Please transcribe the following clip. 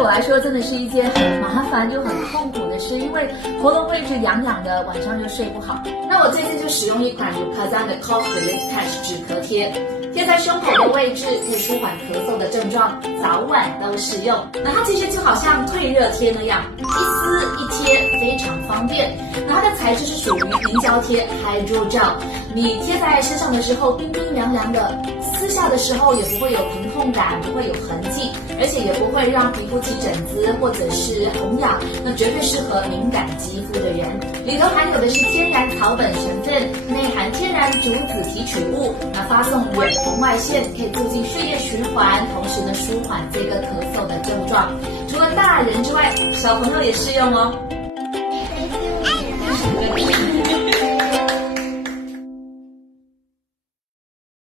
我来说真的是一件很麻烦又很痛苦的事，因为喉咙会一直痒痒的，晚上就睡不好。那我最近就使用一款Rucasan的 Cough Relief Patch 止咳贴，贴在胸口的位置，可以舒缓咳嗽的症状，早晚都适用。那它其实就好像退热贴那样，一撕一贴，非常方便。那它的材质是属于凝胶贴 Hydrogel， 你贴在身上的时候冰冰凉凉的，撕下的时候也不会有疼痛感，不会有痕迹，而且也不会让皮肤起疹子或者是红痒，那绝对适合敏感肌肤的人。里头含有的是天然草本成分，内含天然竹子提取物，那发送远红外线，可以促进血液循环，同时呢舒缓这个咳嗽的症状。除了大人之外，小朋友也适用哦。